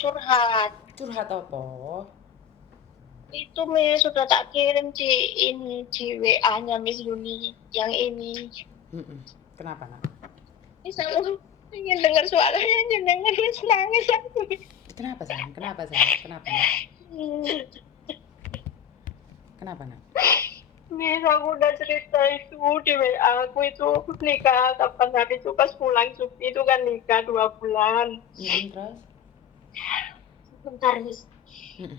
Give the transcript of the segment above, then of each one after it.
curhat. Curhat apa? Itu Miss sudah tak kirim di WA-nya Miss Yuni yang ini. Mm-mm. Kenapa, Nak? Miss aku ingin dengar suaranya jenengan Miss nangis aku. Kenapa, sayang? Kenapa, sayang? Kenapa, Nak? Hmm. Kenapa, Nak? Miss aku udah cerita itu di WA aku itu nikah kapan hari itu pas pulang cuti itu kan nikah 2 bulan. Mm-mm, terus? Sebentar Miss. Mm-mm.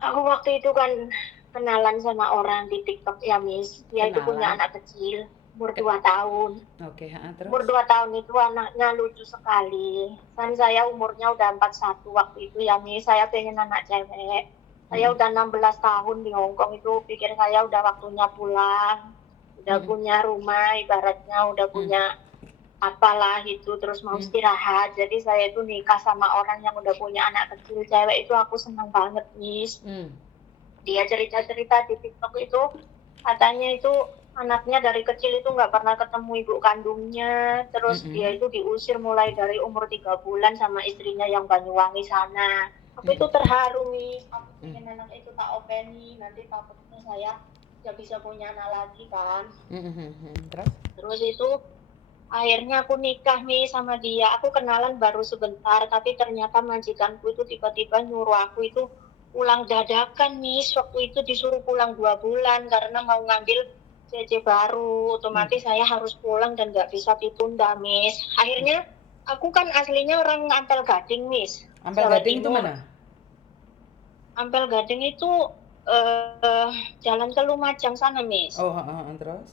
Aku waktu itu kan kenalan sama orang di TikTok ya Miss. Dia itu punya Kenalan? anak kecil umur Ke 2 tahun. Oke, Umur terus? 2 tahun itu anaknya lucu sekali. Kan saya umurnya udah 41 waktu itu ya Miss. Saya pengen anak cewek. Saya Mm-mm. udah 16 tahun di Hongkong itu pikir saya udah waktunya pulang. Udah Mm-mm. punya rumah ibaratnya udah Mm. punya apalah itu terus mau Mm. istirahat. Jadi saya itu nikah sama orang yang udah punya anak kecil cewek itu aku senang banget Miss. Mm. Dia cerita-cerita di TikTok itu katanya itu anaknya dari kecil itu nggak pernah ketemu ibu kandungnya, terus dia Mm-mm. itu diusir mulai dari umur 3 bulan sama istrinya yang Banyuwangi sana. Aku Mm-mm. itu terharu nih, aku Mm. pengen anak itu tak openi, nanti takutnya saya nggak bisa punya anak lagi kan. Mm-mm. Terus? Terus itu akhirnya aku nikah nih sama dia. Aku kenalan baru sebentar, tapi ternyata majikanku itu tiba-tiba nyuruh aku itu pulang dadakan nih. Waktu itu disuruh pulang 2 bulan karena mau ngambil CC baru. Mm. Otomatis saya harus pulang dan nggak bisa ditunda, Miss. Akhirnya aku kan aslinya orang Ampel Gading, Miss, Ampel Jawa Gading itu Timur. mana? Ampel Gading itu eh, jalan ke Lumajang sana, Miss. Oh, terus?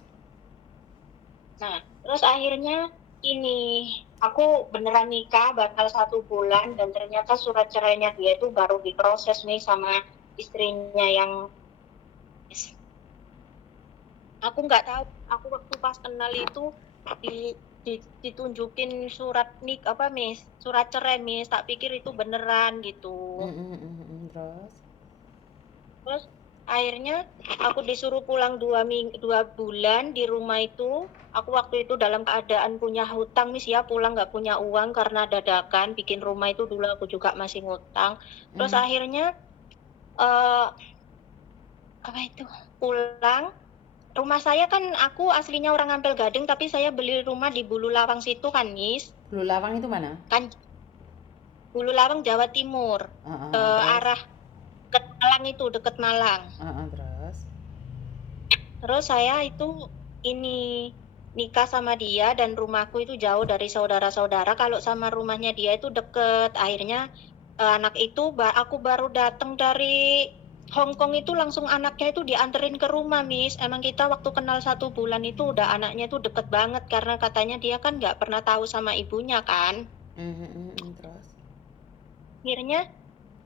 Nah, terus akhirnya ini aku beneran nikah bakal 1 bulan dan ternyata surat cerainya dia itu baru diproses nih sama istrinya yang aku nggak tahu. Aku waktu pas kenal itu di, ditunjukin surat nik apa Miss, surat cerai Miss. Tak pikir itu beneran gitu. Mm-mm. Terus? Terus akhirnya aku disuruh pulang 2 bulan di rumah itu. Aku waktu itu dalam keadaan punya hutang nih ya, pulang nggak punya uang karena dadakan bikin rumah itu dulu aku juga masih ngutang. Terus Mm. akhirnya eh apa itu pulang rumah saya kan aku aslinya orang Ampel Gading tapi saya beli rumah di Bulu Lawang situ kan Nis. Bulu Lawang itu mana? Kan Bulu Lawang Jawa Timur Terus? arah ke Malang itu deket Malang. Terus? Terus saya itu ini nikah sama dia dan rumahku itu jauh dari saudara-saudara. Kalau sama rumahnya dia itu deket. Akhirnya anak itu aku baru datang dari Hong Kong itu langsung anaknya itu dianterin ke rumah, Miss. Emang kita waktu kenal 1 bulan itu udah anaknya itu deket banget karena katanya dia kan nggak pernah tahu sama ibunya kan. Terus? Akhirnya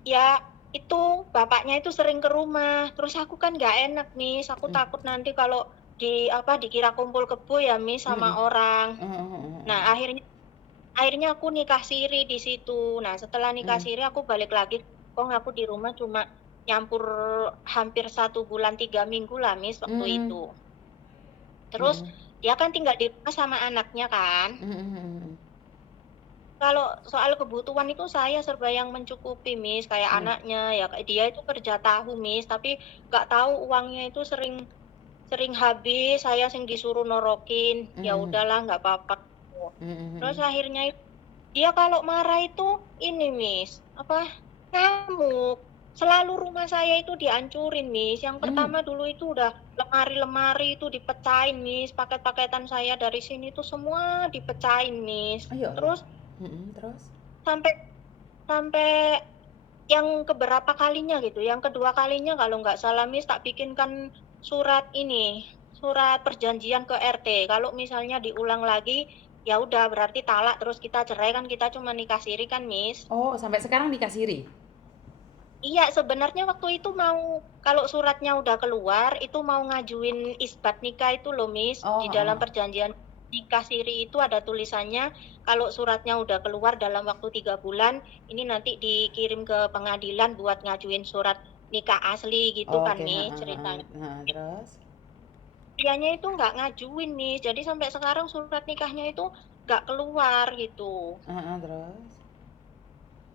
ya itu bapaknya itu sering ke rumah terus aku kan nggak enak Miss aku Mm. takut nanti kalau dikira kumpul kebo ya Miss sama Mm-mm. orang. Nah Mm-mm. akhirnya aku nikah siri di situ. Nah setelah nikah Mm. siri aku balik lagi kok aku di rumah cuma nyampur hampir 1 bulan 3 minggu lah Miss waktu Mm-mm. itu. Terus Mm-mm. dia kan tinggal di rumah sama anaknya kan. Mm-mm. Kalau soal kebutuhan itu saya serba yang mencukupi, Miss. Kayak Mm. anaknya, ya kayak dia itu kerja tahu, Miss. Tapi nggak tahu uangnya itu sering sering habis. Saya sing disuruh norokin. Ya Mm-mm. udahlah, nggak apa-apa. Mm-mm. Terus akhirnya dia kalau marah itu ini, Miss. Apa? Ngamuk. Selalu rumah saya itu dihancurin, Miss. Yang Mm. pertama dulu itu udah lemari-lemari itu dipecahin, Miss. Paket-paketan saya dari sini itu semua dipecahin, Miss. Oh, ya Allah. Terus Terus? sampai sampai yang keberapa kalinya gitu, yang kedua kalinya kalau nggak salah Miss tak bikinkan surat ini, surat perjanjian ke RT. Kalau misalnya diulang lagi, ya udah berarti talak terus kita cerai kan kita cuma nikah siri kan Miss. Oh, sampai sekarang dikasiri? Iya, sebenarnya waktu itu mau kalau suratnya udah keluar, itu mau ngajuin isbat nikah itu loh, Miss. Di dalam Oh. perjanjian nikah siri itu ada tulisannya kalau suratnya udah keluar dalam waktu 3 bulan, ini nanti dikirim ke pengadilan buat ngajuin surat nikah asli gitu Oh, kan, oke, Miss, ceritanya. terus? Dianya itu nggak ngajuin, Miss. Jadi sampai sekarang surat nikahnya itu nggak keluar gitu. Heeh, terus?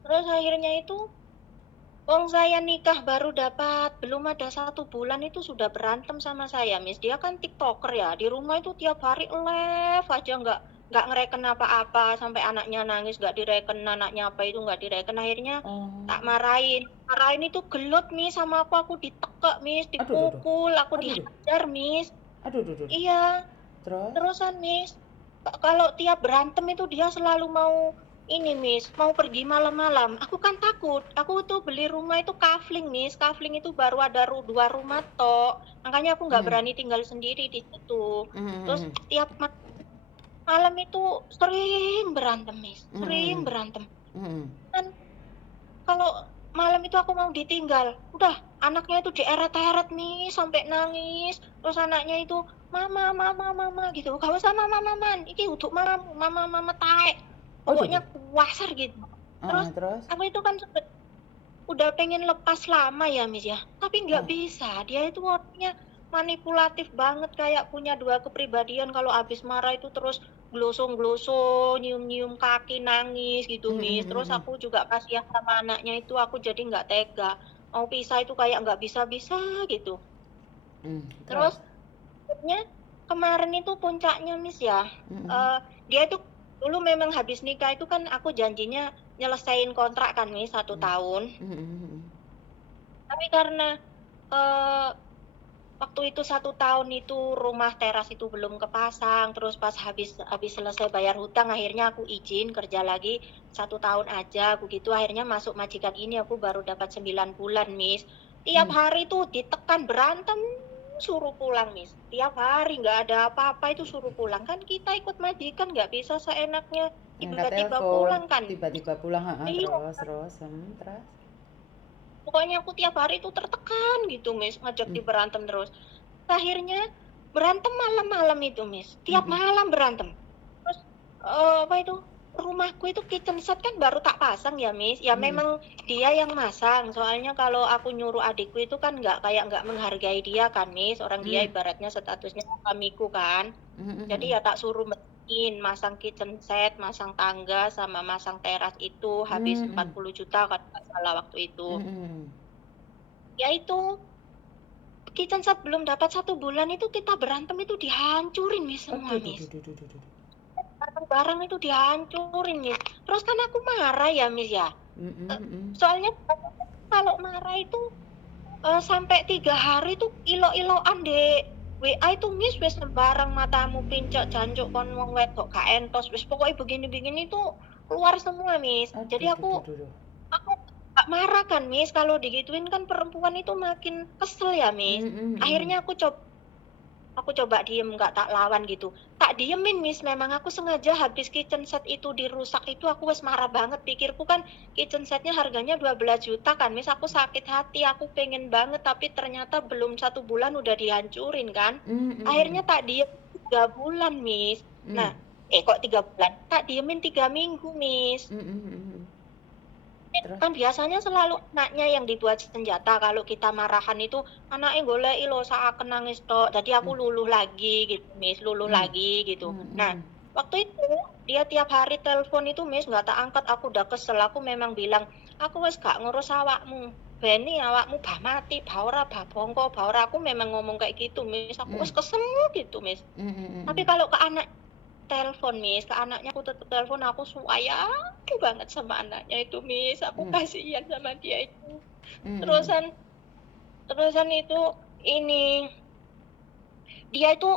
Terus akhirnya itu, wong saya nikah baru dapat belum ada 1 bulan itu sudah berantem sama saya, Miss. Dia kan TikToker ya, di rumah itu tiap hari live aja, nggak ngereken apa-apa, sampai anaknya nangis nggak direken, anaknya apa itu nggak direken. Akhirnya tak Oh. marahin, marahin itu gelut, Miss, sama aku ditekek, Miss, Aduh duh duh. dipukul, aku Aduh duh. dihajar, Miss. Aduh duh duh duh. Iya. Terus? Terusan, Miss, kalau tiap berantem itu dia selalu mau ini, Miss, mau pergi malam-malam. Aku kan takut, aku tuh beli rumah itu kafling, Miss, kafling itu baru ada 2 rumah tok, makanya aku nggak Mmm. berani tinggal sendiri di situ. Mhm Terus mhm. tiap malam itu sering berantem, Miss, Mhm sering mhm. berantem. Mhm. Kan kalau malam itu aku mau ditinggal, udah anaknya itu dieret-eret, Miss, sampai nangis, terus anaknya itu, "Mama mama mama," gitu, "Gak usah mama-maman, iki uduk mamamu, mama-mama taek." Aduh Pokoknya duh. kuasar gitu. Terus Heeh, terus? aku itu kan udah pengen lepas lama ya, Miss, ya, tapi nggak Heeh. bisa. Dia itu orangnya manipulatif banget, kayak punya 2 kepribadian, kalau habis marah itu terus gloso-gloso, nyium-nyium kaki, nangis gitu, Mhm Miss. mhm Terus mhm. aku juga kasihan sama anaknya itu, aku jadi nggak tega. Mau pisah itu kayak nggak bisa-bisa gitu. Terus Terus? akhirnya kemarin itu puncaknya, Miss, ya, Mhm. eee, dia itu dulu memang habis nikah itu kan aku janjinya nyelesain kontrak kan, Miss, 1 tahun. Mhm mhm mhm. Tapi karena, eee, waktu itu 1 tahun itu rumah teras itu belum kepasang, terus pas habis habis selesai bayar hutang akhirnya aku izin kerja lagi 1 tahun aja, aku gitu. Akhirnya masuk majikan ini aku baru dapat 9 bulan, Miss. Tiap Mmm. hari tuh ditekan, berantem, suruh pulang, Miss. Tiap hari nggak ada apa-apa itu suruh pulang. Kan kita ikut majikan nggak bisa seenaknya Angkat tiba-tiba telepon, pulang kan. tiba-tiba pulang, heeh, Iya. terus? Terus? Pokoknya aku tiap hari itu tertekan gitu, Miss, ngajak Mmm. berantem terus. Akhirnya berantem malam-malam itu, Miss, tiap Mhm. malam berantem. Terus, apa itu, rumahku itu kitchen set kan baru tak pasang ya, Miss, ya Mhm. memang dia yang masang, soalnya kalau aku nyuruh adikku itu kan nggak menghargai dia kan, Miss, orang dia Mmm. ibaratnya statusnya suamiku kan. Mhm Jadi mhm. ya tak suruh mesin, masang kitchen set, masang tangga, sama masang teras itu habis empat Mhm. puluh juta kalau nggak salah waktu itu. Mhm mhm. Ya itu, kitchen set belum dapat 1 bulan itu kita berantem itu dihancurin, Miss, semua, Aduh duh Miss. duh duh duh duh duh. Barang-barang itu dihancurin, Miss. Terus kan aku marah ya, Miss, ya. Mhm Eee, mhm. soalnya kalau marah itu, sampai 3 hari itu ilo-iloan di WA itu, Miss, wis sembarang matamu pincuk jancuk kon wong wedok gak entos, wis pokoke begini-begini itu keluar semua, Miss. Jadi Aduh duh aku duh duh duh. aku nggak marah kan, Miss, kalau digituin kan perempuan itu makin kesel ya, Miss. Mhm mhm. Akhirnya aku coba diem, nggak tak lawan gitu. Tak diemin, Miss, memang aku sengaja habis kitchen set itu dirusak itu aku wes marah banget, pikirku kan kitchen setnya harganya 12 juta kan, Miss, aku sakit hati, aku pengen banget tapi ternyata belum 1 bulan udah dihancurin kan. Mmm, Akhirnya mhm. tak diem 3 bulan, Miss. Nah, Mmm. kok 3 bulan, tak diemin 3 minggu, Miss. Mhm mhm mhm. Terus? Kan biasanya selalu anaknya yang dibuat senjata kalau kita marahan itu, anake goleki lho seaken nangis tok. Jadi aku Mmm. luluh lagi gitu, Miss, luluh Mmm. lagi gitu. Mhm Nah, mhm. waktu itu dia tiap hari telepon itu, Miss, nggak tak angkat, aku udah kesel, aku memang bilang, "Aku wis gak ngurus awakmu, beni awakmu bah mati, bah ora, bah bongko, bah ora." Aku memang ngomong kayak gitu, Miss, aku Mmm. wis kesel gitu, Miss. Mhm Tapi mhm. kalau ke anak telepon, Miss, ke anaknya aku tetep telepon, aku sayang banget sama anaknya itu, Miss, aku Mmm. kasihan sama dia itu. Mhm mhm. Terusan terusan itu ini, dia itu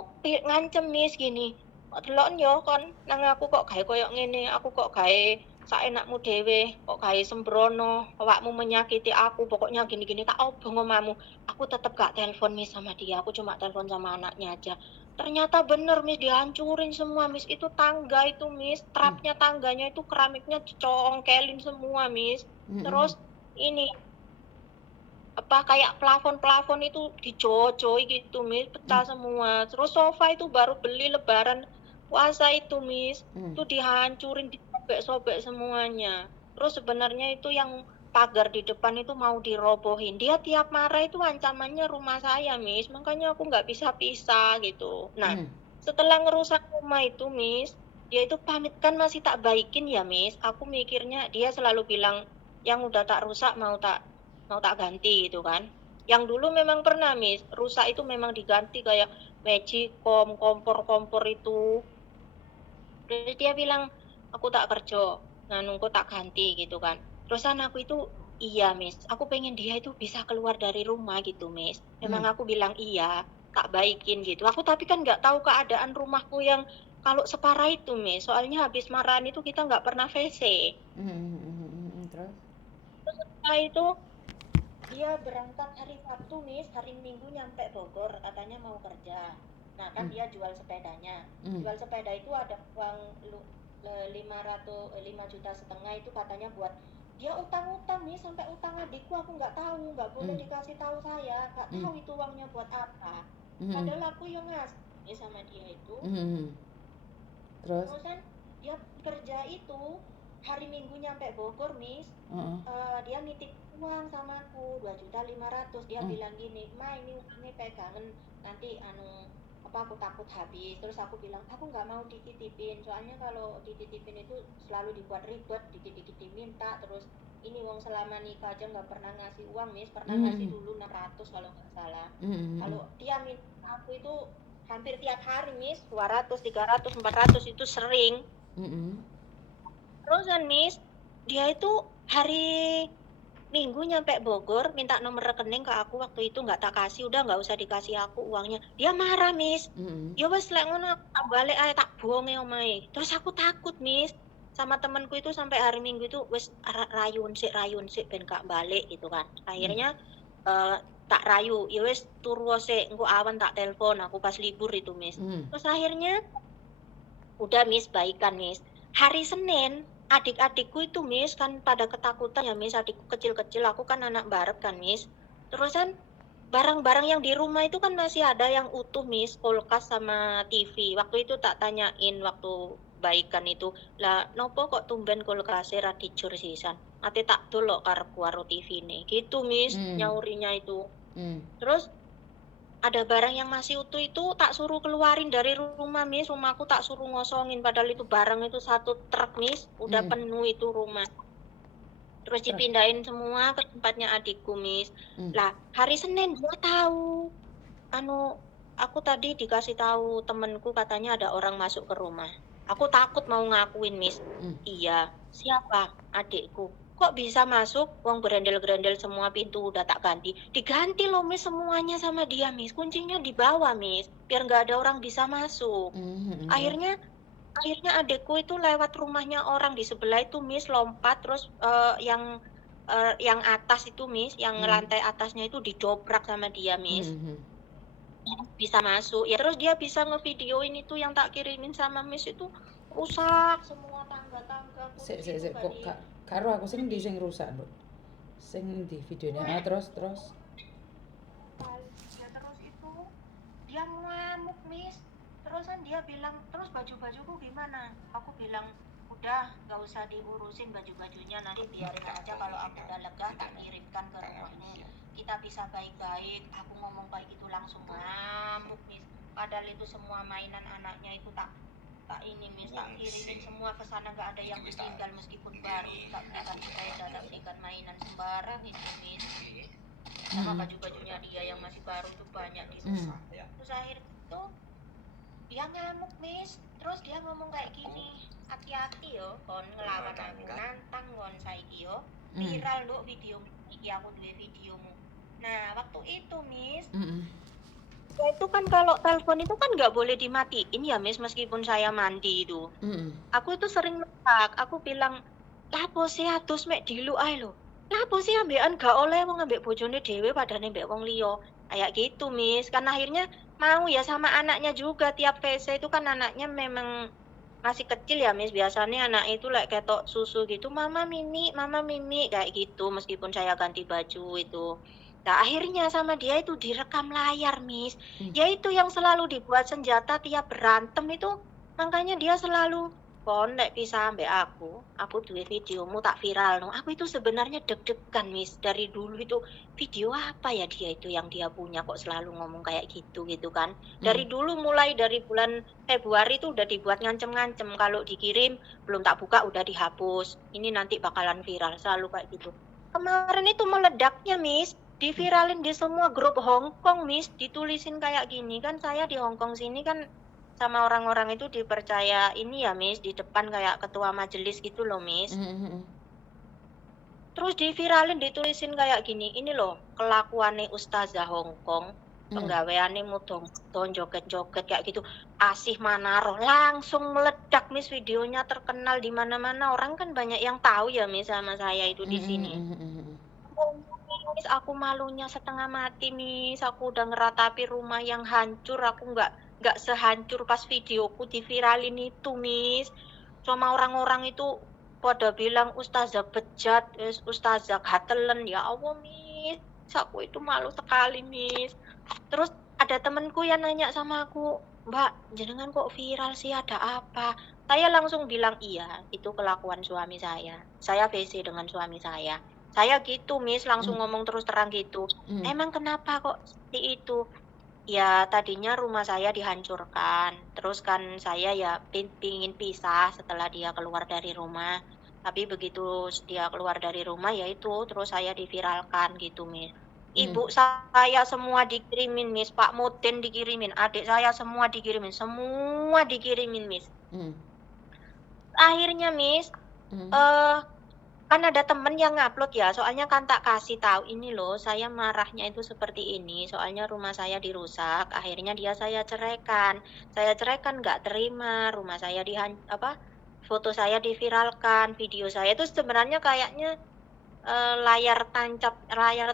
ngancem, Miss, gini, "Kok delok yo kon nang aku kok gawe koyo ngene, aku kok gawe saenakmu dhewe, kok gawe sembrono, awakmu menyakiti aku, pokoknya gini-gini, tak obong omamu." Aku tetep gak telepon, Miss, sama dia, aku cuma telepon sama anaknya aja. Ternyata bener, Miss, dihancurin semua, Miss, itu tangga itu, Miss, Mmm. trapnya tangganya itu keramiknya dicongkelin semua, Miss. Terus Mhm. ini, apa, kayak plafon-plafon itu dijojoi gitu, Miss, Mmm. pecah semua. Terus sofa itu baru beli lebaran puasa itu, Miss, Mmm. itu dihancurin, disobek-sobek semuanya. Terus sebenarnya itu yang pagar di depan itu mau dirobohin. Dia tiap marah itu ancamannya rumah saya, Miss, makanya aku nggak bisa pisah gitu. Nah, Mmm. setelah ngerusak rumah itu, Miss, Dia itu pamit kan masih tak baikin ya, Miss. Aku mikirnya dia selalu bilang, "Yang udah tak rusak mau tak ganti," gitu kan. Yang dulu memang pernah, Miss, rusak itu memang diganti kayak magicom, kompor-kompor itu. Terus dia bilang, "Aku tak kerja, nganu tak ganti," gitu kan. Terusan aku itu, "Iya, Miss, aku pengen dia itu bisa keluar dari rumah," gitu, Miss. Memang Mmm, aku bilang, "Iya, tak baikin," gitu. Aku tapi kan nggak tahu keadaan rumahku yang kalau separah itu, Miss. Soalnya habis marahan itu kita nggak pernah WC. terus? Terus setelah itu dia berangkat hari Sabtu, Miss, hari Minggu nyampe Bogor, katanya mau kerja. Nah, kan Mmm, dia jual sepedanya. mmm, Jual sepeda itu ada uang 5,5 juta itu katanya buat dia utang-utang nih, sampai utang adikku aku nggak tahu, nggak boleh mmm, dikasih tahu saya, nggak mmm, tahu itu uangnya buat apa. mhm, Padahal aku yang ngasih sama dia itu. mhm, terus? Terusan dia kerja itu hari Minggu nyampe Bogor, Miss. Heeh, Dia nitip uang sama aku 2,5 juta. Dia mmm, bilang gini, "Ma, ini uangnya pegangan, nanti aku takut habis." Terus aku bilang, "Aku nggak mau dititipin, soalnya kalau dititipin itu selalu dibuat ribet, dikit-dikit diminta, terus ini uang selama nikah aja nggak pernah ngasih uang, Miss, pernah ngasih mhm, dulu 600 kalau nggak salah. mhm, mhm, Kalau dia minta aku itu hampir tiap hari, Miss, 200, 300, 400 itu sering." mhm, Terusan, Miss, dia itu hari Minggu nyampe Bogor, minta nomor rekening ke aku waktu itu nggak tak kasih, udah nggak usah dikasih aku uangnya. Dia marah, Miss. mhm, Ya wes lek ngono aku tak balik ae, tak buange omahe. Terus aku takut, Miss. Sama temenku itu sampai hari Minggu itu wes rayun sik ben gak balik gitu kan. mmm, Akhirnya eh, tak rayu, ya wes turu sik, engko awan tak telepon aku pas libur itu, Miss. mmm, Terus akhirnya udah, Miss, baikan, Miss. Hari Senin, adik-adikku itu, Miss, kan pada ketakutan ya, Miss, adikku kecil-kecil, aku kan anak baret kan, Miss. Terusan barang-barang yang di rumah itu kan masih ada yang utuh, Miss, kulkas sama TV. Waktu itu tak tanyain waktu baikan itu, "Lah, nopo kok tumben kulkasnya ra dijur sisan? Ate tak delok karepku karo TV nih." Gitu, Miss, mmm, nyaurinya itu. mmm, Terus ada barang yang masih utuh itu tak suruh keluarin dari rumah, Miss, rumahku tak suruh ngosongin, padahal itu barang itu satu truk, Miss, udah mmm, penuh itu rumah. Terus terus? dipindahin semua ke tempatnya adikku, Miss. Mmm, Lah, hari Senin dia tahu, anu, aku tadi dikasih tahu temenku katanya ada orang masuk ke rumah. Aku takut mau ngakuin, Miss. mmm, "Iya." "Siapa?" "Adikku." "Kok bisa masuk? Wong berendel-gerendel semua pintu udah tak ganti." Diganti loh, Miss, semuanya sama dia, Miss. Kuncinya di bawah, Miss, biar nggak ada orang bisa masuk. mmm, mhm, terus? Akhirnya akhirnya adikku itu lewat rumahnya orang di sebelah itu, Miss, lompat terus, yang atas itu, Miss, yang Mmm, lantai atasnya itu didobrak sama dia, mhm, Miss. mhm. Bisa masuk, ya terus dia bisa ngevideoin itu yang tak kirimin sama Miss itu, rusak semua tangga-tanggaku, Sik terus sik itu sik, nggak kok di karo aku sing ndi ini sing rusak, Nduk? Sing ndi videone? wah, Terus terus? ya terus itu dia ngamuk, Miss. Terusan dia bilang, "Terus baju-bajuku gimana?" Aku bilang, "Udah, nggak usah diurusin baju-bajunya, nanti biarin aja kalau aku udah lega tak kirimkan ke rumahmu. Kita bisa baik-baik." Aku ngomong kayak gitu langsung ngamuk, Miss. Padahal itu semua mainan anaknya itu tak tak ini, Miss, tak kirimin semua ke sana, nggak ada yang ditinggal meskipun baru, tak belikan sepeda, tak belikan mainan sembarang itu, Miss. Sama Mhm, baju-bajunya dia yang masih baru itu banyak di mmm, rumah. Terus akhirnya itu dia ngamuk, Miss. Terus dia ngomong kayak gini, "Hati-hati yo kon ngelawan aku, nantang kon saiki yo. mmm, Viral nduk video iki, aku duwe videomu." Nah, waktu itu, Miss, mhm, ya itu kan kalau telepon itu kan nggak boleh dimatiin ya, Miss, meskipun saya mandi itu. mhm, Aku itu sering nepak, aku bilang, "Lapo sih adus mek diluk ae lho. Lapo sih ambekan gak oleh wong ambek bojone dhewe padane mbek wong liya." Kayak gitu, Miss. Kan akhirnya mau ya sama anaknya juga tiap WC itu kan anaknya memang masih kecil ya, Miss. Biasanya anak itu lek ketok susu gitu, Mama Mimi," kayak gitu meskipun saya ganti baju itu. Nah, akhirnya sama dia itu direkam layar, Miss. mmm, Ya itu yang selalu dibuat senjata tiap berantem itu, makanya dia selalu kon nek pisah ambek aku duwe videomu tak viralno. Aku itu sebenarnya deg-degan, Miss. Dari dulu itu, video apa ya dia itu yang dia punya kok selalu ngomong kayak gitu kan. Mhm. Dari dulu mulai dari bulan Februari itu udah dibuat ngancem-ngancem, kalau dikirim belum tak buka udah dihapus. Ini nanti bakalan viral, selalu kayak gitu. Kemarin itu meledaknya, Miss, Mmm. diviralin di semua grup Hong Kong, Miss, ditulisin kayak gini, kan saya di Hong Kong sini kan sama orang-orang itu dipercaya ini ya, Miss, di depan kayak ketua majelis gitu loh, Miss. Mhm mhm. Terus diviralin, ditulisin kayak gini, "Ini loh kelakuane ustazah Hong Kong, Mhm. penggaweane mudon-mudon, joget-joget kayak gitu, asih manaroh." Langsung meledak, Miss, videonya terkenal di mana-mana, orang kan banyak yang tahu ya, Miss, sama saya itu di Mhm sini. mhm mhm mhm. Miss, aku malunya setengah mati, Miss, aku udah ngeratapi rumah yang hancur, aku nggak sehancur pas videoku diviralin itu, Miss. Sama orang-orang itu pada bilang ustazah bejat, ustazah gatelen, ya Allah, Miss, aku itu malu sekali, Miss. Terus ada temenku yang nanya sama aku, "Mbak, jenengan kok viral sih, ada apa?" Saya langsung bilang, "Iya, itu kelakuan suami saya. Saya WC dengan suami saya." Saya gitu, Miss, langsung Mmm. ngomong terus terang gitu. Mhm. "Emang kenapa kok seperti itu?" Ya tadinya rumah saya dihancurkan, terus kan saya ya pingin pisah setelah dia keluar dari rumah. Tapi begitu dia keluar dari rumah, ya itu, terus saya diviralkan gitu, Miss. Mhm. Ibu saya semua dikirimin, Miss, Pak Mudin dikirimin, adik saya semua dikirimin, Miss. Mhm. Akhirnya, Miss, Mhm. eee kan ada temen yang ngupload ya, soalnya kan tak kasih tahu, "Ini loh saya marahnya itu seperti ini, soalnya rumah saya dirusak, akhirnya dia saya ceraikan." Saya ceraikan nggak terima, rumah saya foto saya diviralkan, video saya itu sebenarnya kayaknya, layar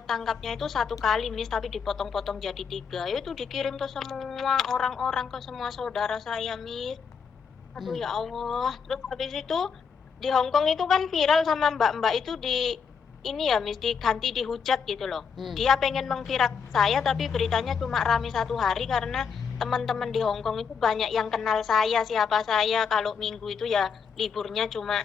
tangkapnya itu satu kali, Miss, tapi dipotong-potong jadi 3. Itu dikirim ke semua orang-orang, ke semua saudara saya, Miss. Aduh, Mmm. ya Allah. Terus habis itu, di Hong Kong itu kan viral sama mbak-mbak itu ini ya, Miss, diganti dihujat gitu loh. Mmm. Dia pengen mengviralkan saya, tapi beritanya cuma rame 1 hari karena teman-teman di Hong Kong itu banyak yang kenal saya, siapa saya, kalau minggu itu ya liburnya cuma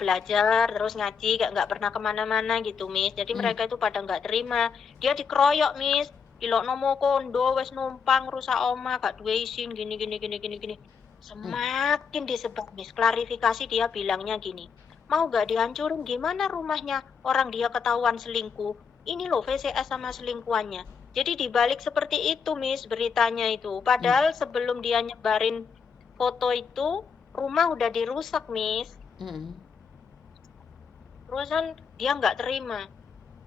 belajar, terus ngaji, nggak pernah kemana mana gitu, Miss. Jadi Mmm. mereka itu pada nggak terima. Dia dikeroyok, Miss, "Ilokno mau kondo, wis numpang rusak omah, gak duwe izin, gini gini gini gini gini." Mmm. Semakin disebar, Miss. Klarifikasi dia bilangnya gini, "Mau nggak dihancurin, gimana rumahnya? Orang dia ketahuan selingkuh. Ini loh VCS sama selingkuhannya." Jadi dibalik seperti itu, Miss, beritanya itu. Mmm. Padahal sebelum dia nyebarin foto itu, rumah udah dirusak, Miss. Mhm. Terusan dia nggak terima.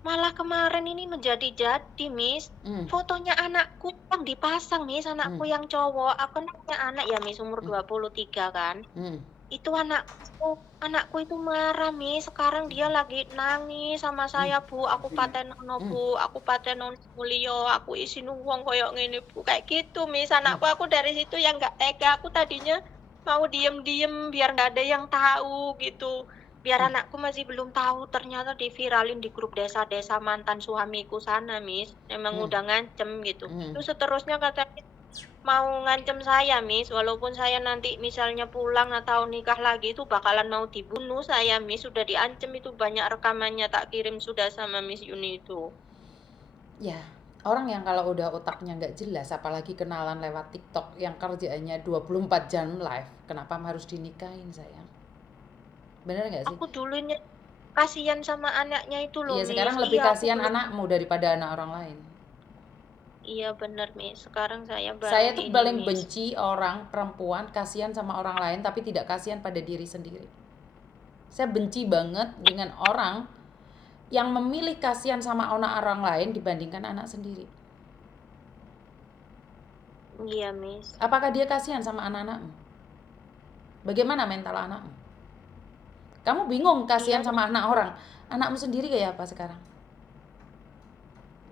Malah kemarin ini menjadi-jadi, Miss. Mmm. Fotonya anakku yang dipasang, Miss, anakku Mmm. yang cowok. Aku kan punya anak ya, Miss, umur Mmm. 23 kan. Mmm. Itu anakku itu marah, Miss. Sekarang dia lagi nangis sama Mmm. saya, "Bu, aku patenono, Mmm. Bu. Aku patenono mulya, aku isin uwong koyo ngene, Bu." Kayak gitu, Miss, Mmm. anakku. Aku dari situ yang nggak tega. Aku tadinya mau diem-diem biar nggak ada yang tahu gitu. Biar Mmm. anakku masih belum tahu, ternyata diviralin di grup desa-desa mantan suamiku sana, Miss. Emang Mmm. udah ngancem gitu. Mhm. Terus seterusnya katanya mau ngancem saya, Miss, walaupun saya nanti misalnya pulang atau nikah lagi itu bakalan mau dibunuh saya, Miss, sudah diancem itu banyak rekamannya tak kirim sudah sama Miss Yuni itu. Ya, orang yang kalau udah otaknya nggak jelas, apalagi kenalan lewat TikTok yang kerjaannya 24 jam live, kenapa harus dinikahin, sayang? Bener nggak sih? Aku dulunya kasihan sama anaknya itu loh, Iya, Miss. sekarang lebih Iya, aku kasihan belum. anakmu daripada anak orang lain. Iya bener, Miss. Sekarang saya baru Saya tuh ini, paling Miss. benci orang perempuan kasihan sama orang lain tapi tidak kasihan pada diri sendiri. Saya benci banget dengan orang yang memilih kasihan sama anak orang lain dibandingkan anak sendiri. Iya, Miss. Apakah dia kasihan sama anak-anakmu? Bagaimana mental anakmu? Kamu bingung Iya, kasihan sama anak orang. Anakmu sendiri kayak apa sekarang?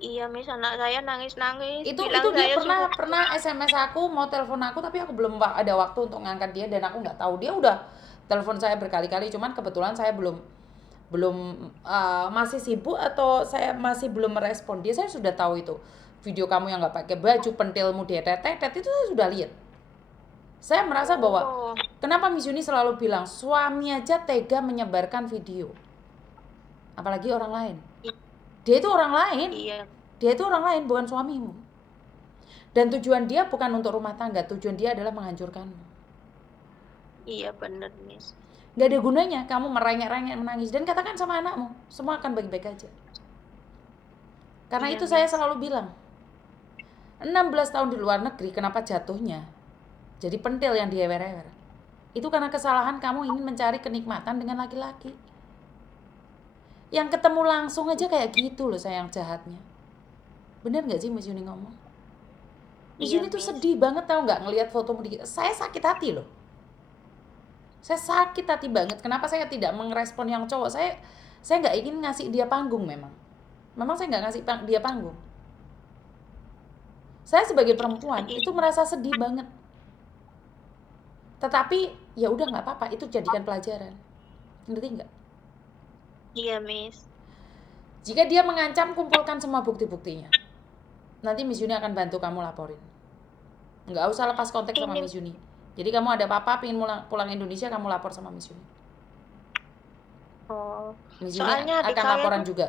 iya, Miss. Anak saya nangis-nangis, Itu bilang dia saya pernah suruh. pernah SMS aku, mau telepon aku tapi aku belum ada waktu untuk ngangkat dia dan aku nggak tahu dia udah telepon saya berkali-kali, cuman kebetulan saya belum belum masih sibuk atau saya masih belum merespon dia. Saya sudah tahu itu video kamu yang nggak pakai baju, pentilmu dietet-tetet, itu saya sudah lihat. Saya merasa bahwa Oh, kenapa Miss Yuni selalu bilang suami aja tega menyebarkan video, apalagi orang lain. i- Dia itu orang lain, iya, dia itu orang lain bukan suamimu. Dan tujuan dia bukan untuk rumah tangga, tujuan dia adalah menghancurkanmu. iya bener, Miss. Gak ada gunanya kamu merengek-rengek menangis dan katakan sama anakmu, semua akan baik-baik aja. Karena Iya, itu saya Miss. selalu bilang, 16 tahun di luar negeri kenapa jatuhnya jadi pentil yang diewer-ewer? Itu karena kesalahan kamu ingin mencari kenikmatan dengan laki-laki. Yang ketemu langsung aja kayak gitu loh sayang jahatnya. Bener gak sih Miss Yuni ngomong? Miss Iya, Yuni tuh Miss. sedih banget tau gak ngelihat fotomu di kita. Saya sakit hati loh. Saya sakit hati banget. Kenapa saya tidak mengerespon yang cowok? Saya nggak ingin ngasih dia panggung memang. Memang saya nggak ngasih dia panggung. Saya sebagai perempuan I- itu merasa sedih banget. Tetapi ya udah nggak apa-apa. Itu jadikan pelajaran. Ngerti nggak? Iya, Miss. Jika dia mengancam, kumpulkan semua bukti-buktinya. Nanti Miss Yuni akan bantu kamu laporin. Nggak usah lepas kontak sama Ini, Miss Yuni. Jadi kamu ada apa-apa, pengen pulang Indonesia, kamu lapor sama Miss Yuni. oh, Miss Yuni soalnya adik akan saya laporan tuh juga.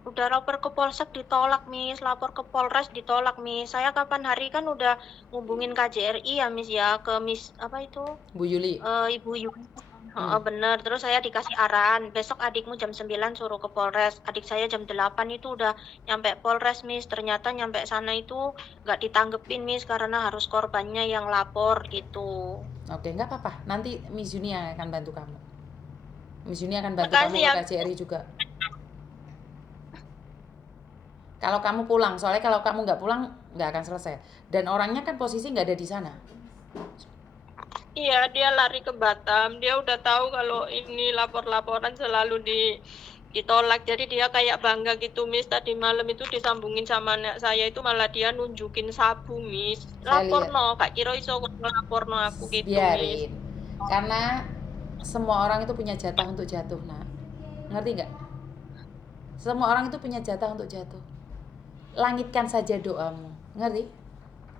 udah lapor ke Polsek ditolak, Miss. Lapor ke Polres ditolak, Miss. Saya kapan hari kan udah ngubungin KJRI ya, Miss ya, ke Miss apa itu? Bu Yuli. Ibu Yuni. Hmm. Bener. Terus saya dikasih arahan, besok adikmu jam 9 suruh ke Polres. Adik saya jam 8 itu udah nyampe Polres, Miss. Ternyata nyampe sana itu nggak ditanggepin, Miss, karena harus korbannya yang lapor gitu. Oke, nggak apa-apa. Nanti Miss Yuni yang akan bantu kamu. Miss Yuni akan bantu kamu Makasih ke ya. KJRI juga. Kalau kamu pulang, soalnya kalau kamu nggak pulang nggak akan selesai. Dan orangnya kan posisi nggak ada di sana. Iya, dia lari ke Batam. Dia udah tahu kalau ini lapor-laporan selalu ditolak. Jadi dia kayak bangga gitu, Miss. Tadi malam itu disambungin sama anak saya itu malah dia nunjukin sabu, Miss. Saya Lapor lihat. no, Kak Kiro iso lapor no aku gitu, Miss. Biarin. Karena semua orang itu punya jatah untuk jatuh, nak. Ngerti nggak? Semua orang itu punya jatah untuk jatuh. Langitkan saja doamu. Ngerti?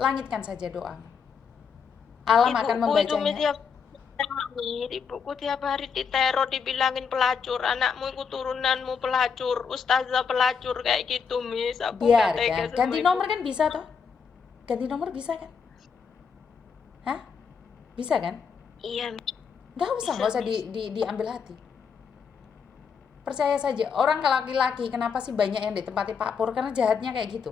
Langitkan saja doamu. Alam akan Ibuku itu, Miss, membacanya. ya. Ibuku tiap hari diteror, dibilangin pelacur, anakmu itu turunanmu pelacur, ustazah pelacur kayak gitu, Miss. Aku nggak tega Biarkan. sama Ganti ibu. nomor kan bisa toh? Ganti nomor bisa kan? Hah? Bisa kan? Iya, Nggak bisa, usah Miss. diambil hati. Percaya saja, orang ke laki-laki kenapa sih banyak yang ditempati Pak Pur? Karena jahatnya kayak gitu.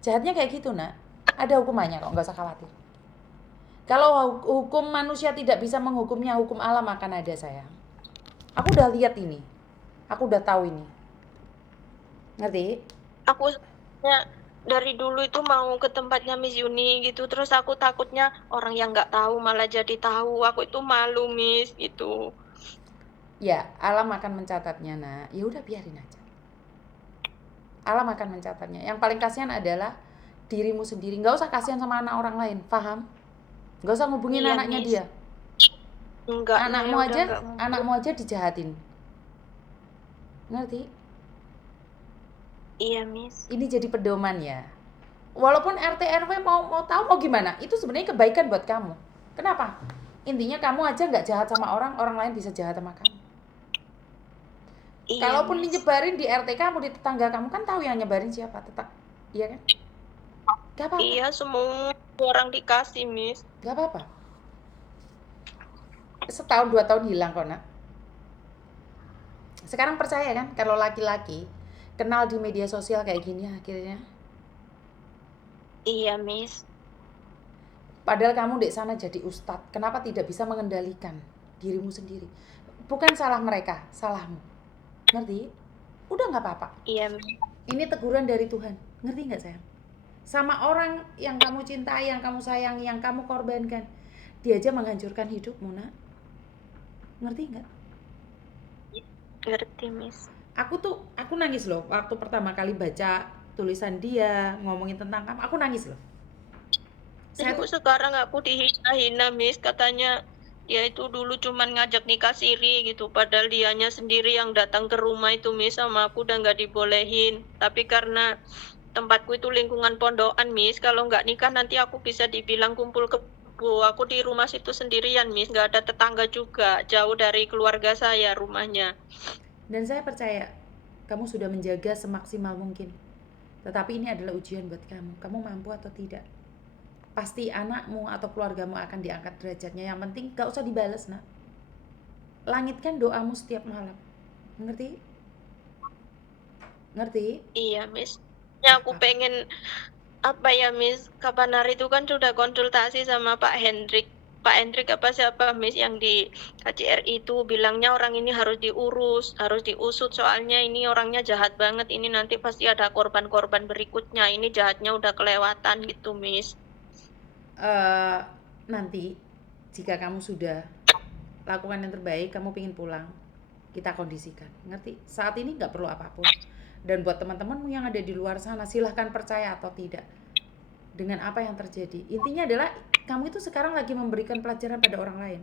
Jahatnya kayak gitu, nak. Ada hukumannya kok, nggak usah khawatir. Kalau hukum manusia tidak bisa menghukumnya, hukum alam akan ada, sayang. Aku udah lihat ini. Aku udah tahu ini. Ngerti? Aku sebenarnya dari dulu itu mau ke tempatnya Miss Yuni gitu, terus aku takutnya orang yang nggak tahu malah jadi tahu. Aku itu malu, Miss, gitu. Ya, alam akan mencatatnya, nak. Ya udah biarin aja. Alam akan mencatatnya. Yang paling kasihan adalah dirimu sendiri. Nggak usah kasihan sama anak orang lain, paham? Nggak usah ngubungin Iya, anaknya Miss. dia. Enggak, saya udah enggak mau. Anakmu aja dijahatin. Ngerti? Iya, Miss. Ini jadi pedoman ya. Walaupun RT RW mau tahu mau gimana, itu sebenarnya kebaikan buat kamu. Kenapa? Intinya kamu aja nggak jahat sama orang, orang lain bisa jahat sama kamu. Iya, Kalaupun Miss. nyebarin di RT kamu, di tetangga kamu kan tahu yang nyebarin siapa, tetap, iya kan? Gak apa-apa, Iya, semua orang dikasih, Miss. gak apa-apa. Setahun 2 tahun hilang kok, nak. Sekarang percaya kan, kalau laki-laki kenal di media sosial kayak gini akhirnya. Iya, Miss. Padahal kamu di sana jadi ustadz, kenapa tidak bisa mengendalikan dirimu sendiri? Bukan salah mereka, salahmu. Ngerti? Udah nggak apa-apa. Iya, Miss. Ini teguran dari Tuhan. Ngerti nggak, sayang? Sama orang yang kamu cintai, yang kamu sayangi, yang kamu korbankan, dia aja menghancurkan hidupmu, nak. Ngerti nggak? Ngerti, Miss. Aku nangis loh waktu pertama kali baca tulisan dia ngomongin tentang kamu. Aku nangis loh. Saya Ibu tuh sekarang aku dihina-hina, Miss. Katanya dia itu dulu cuman ngajak nikah siri gitu. Padahal dianya sendiri yang datang ke rumah itu, Miss, sama aku udah nggak dibolehin. Tapi karena tempatku itu lingkungan pondokan, Miss. Kalau nggak nikah nanti aku bisa dibilang kumpul kebo. Aku di rumah situ sendirian, Miss. Nggak ada tetangga juga. Jauh dari keluarga saya rumahnya. Dan saya percaya kamu sudah menjaga semaksimal mungkin. Tetapi ini adalah ujian buat kamu. Kamu mampu atau tidak? Pasti anakmu atau keluargamu akan diangkat derajatnya. Yang penting gak usah dibales, nak. Langitkan doamu setiap malam. Ngerti? Ngerti? Iya, Miss. Ya, Gak aku apa-apa. pengen apa ya, Miss? Kapan hari itu kan sudah konsultasi sama Pak Hendrik. Pak Hendrik apa siapa, Miss, yang di KJRI itu bilangnya orang ini harus diurus, harus diusut soalnya ini orangnya jahat banget. Ini nanti pasti ada korban-korban berikutnya. Ini jahatnya udah kelewatan gitu, Miss. Eh, Nanti jika kamu sudah lakukan yang terbaik, kamu pingin pulang, kita kondisikan. Ngerti? Saat ini nggak perlu apapun. Dan buat teman-temanmu yang ada di luar sana, silahkan percaya atau tidak dengan apa yang terjadi. Intinya adalah kamu itu sekarang lagi memberikan pelajaran pada orang lain.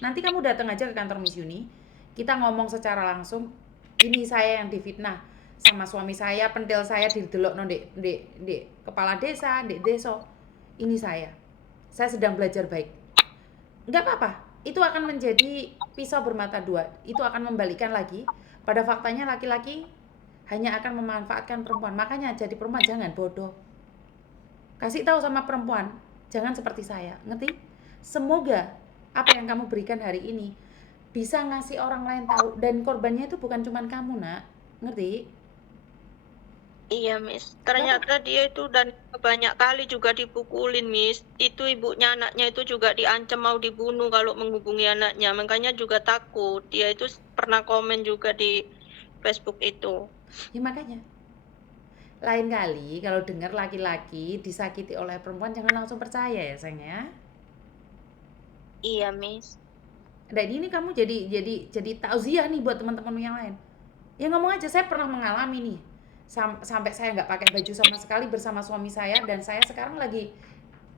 Nanti kamu datang aja ke kantor Miss Yuni, kita ngomong secara langsung, ini saya yang difitnah sama suami saya, pentil saya didelok no di kepala desa, di desa. Ini saya sedang belajar baik. Nggak apa-apa, itu akan menjadi pisau bermata dua. Itu akan membalikkan lagi pada faktanya laki-laki hanya akan memanfaatkan perempuan. Makanya jadi perempuan jangan bodoh. Kasih tahu sama perempuan, jangan seperti saya. Ngerti? Semoga apa yang kamu berikan hari ini bisa ngasih orang lain tahu, dan korbannya itu bukan cuma kamu, nak. Ngerti? Iya, Miss. Gak apa. Ternyata dia itu dan banyak kali juga dipukulin, Miss. Itu ibunya anaknya itu juga diancam mau dibunuh kalau menghubungi anaknya. Makanya juga takut. Dia itu pernah komen juga di Facebook itu. Ya makanya, lain kali kalau dengar laki-laki disakiti oleh perempuan jangan langsung percaya ya, sayang ya. Iya, Miss. Dan ini kamu jadi tausiah nih buat teman-teman yang lain. Ya ngomong aja, saya pernah mengalami nih. Sampai saya nggak pakai baju sama sekali bersama suami saya, dan saya sekarang lagi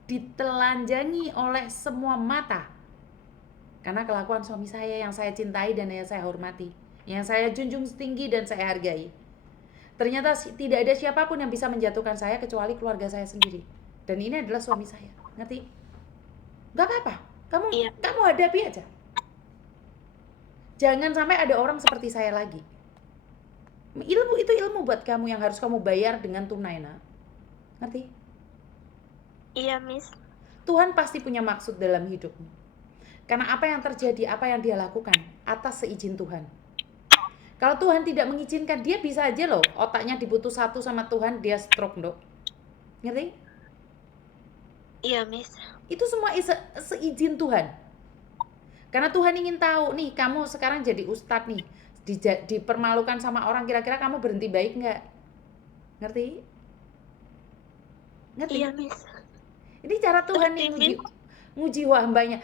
ditelanjangi oleh semua mata karena kelakuan suami saya yang saya cintai dan yang saya hormati, yang saya junjung tinggi dan saya hargai. Ternyata tidak ada siapapun yang bisa menjatuhkan saya kecuali keluarga saya sendiri. Dan ini adalah suami saya. Ngerti? Gak apa-apa. Kamu Iya, kamu hadapi aja. Jangan sampai ada orang seperti saya lagi. Ilmu itu ilmu buat kamu yang harus kamu bayar dengan tunai, nak. Ngerti? iya, Miss. Tuhan pasti punya maksud dalam hidupmu. Karena apa yang terjadi, apa yang dia lakukan atas seizin Tuhan. Kalau Tuhan tidak mengizinkan, dia bisa aja loh otaknya diputus satu sama Tuhan, dia stroke, dok. Ngerti? Iya, Miss. Itu semua seizin Tuhan. Karena Tuhan ingin tahu nih, kamu sekarang jadi ustadz nih, dipermalukan sama orang, kira-kira kamu berhenti baik nggak? Ngerti? Ngerti? Iya, Miss. Ini cara Tuhan nih Ngerti, nguji, Miss. nguji hambanya.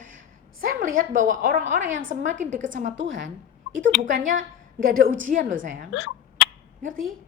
Saya melihat bahwa orang-orang yang semakin dekat sama Tuhan, itu bukannya nggak ada ujian loh, sayang. Ngerti?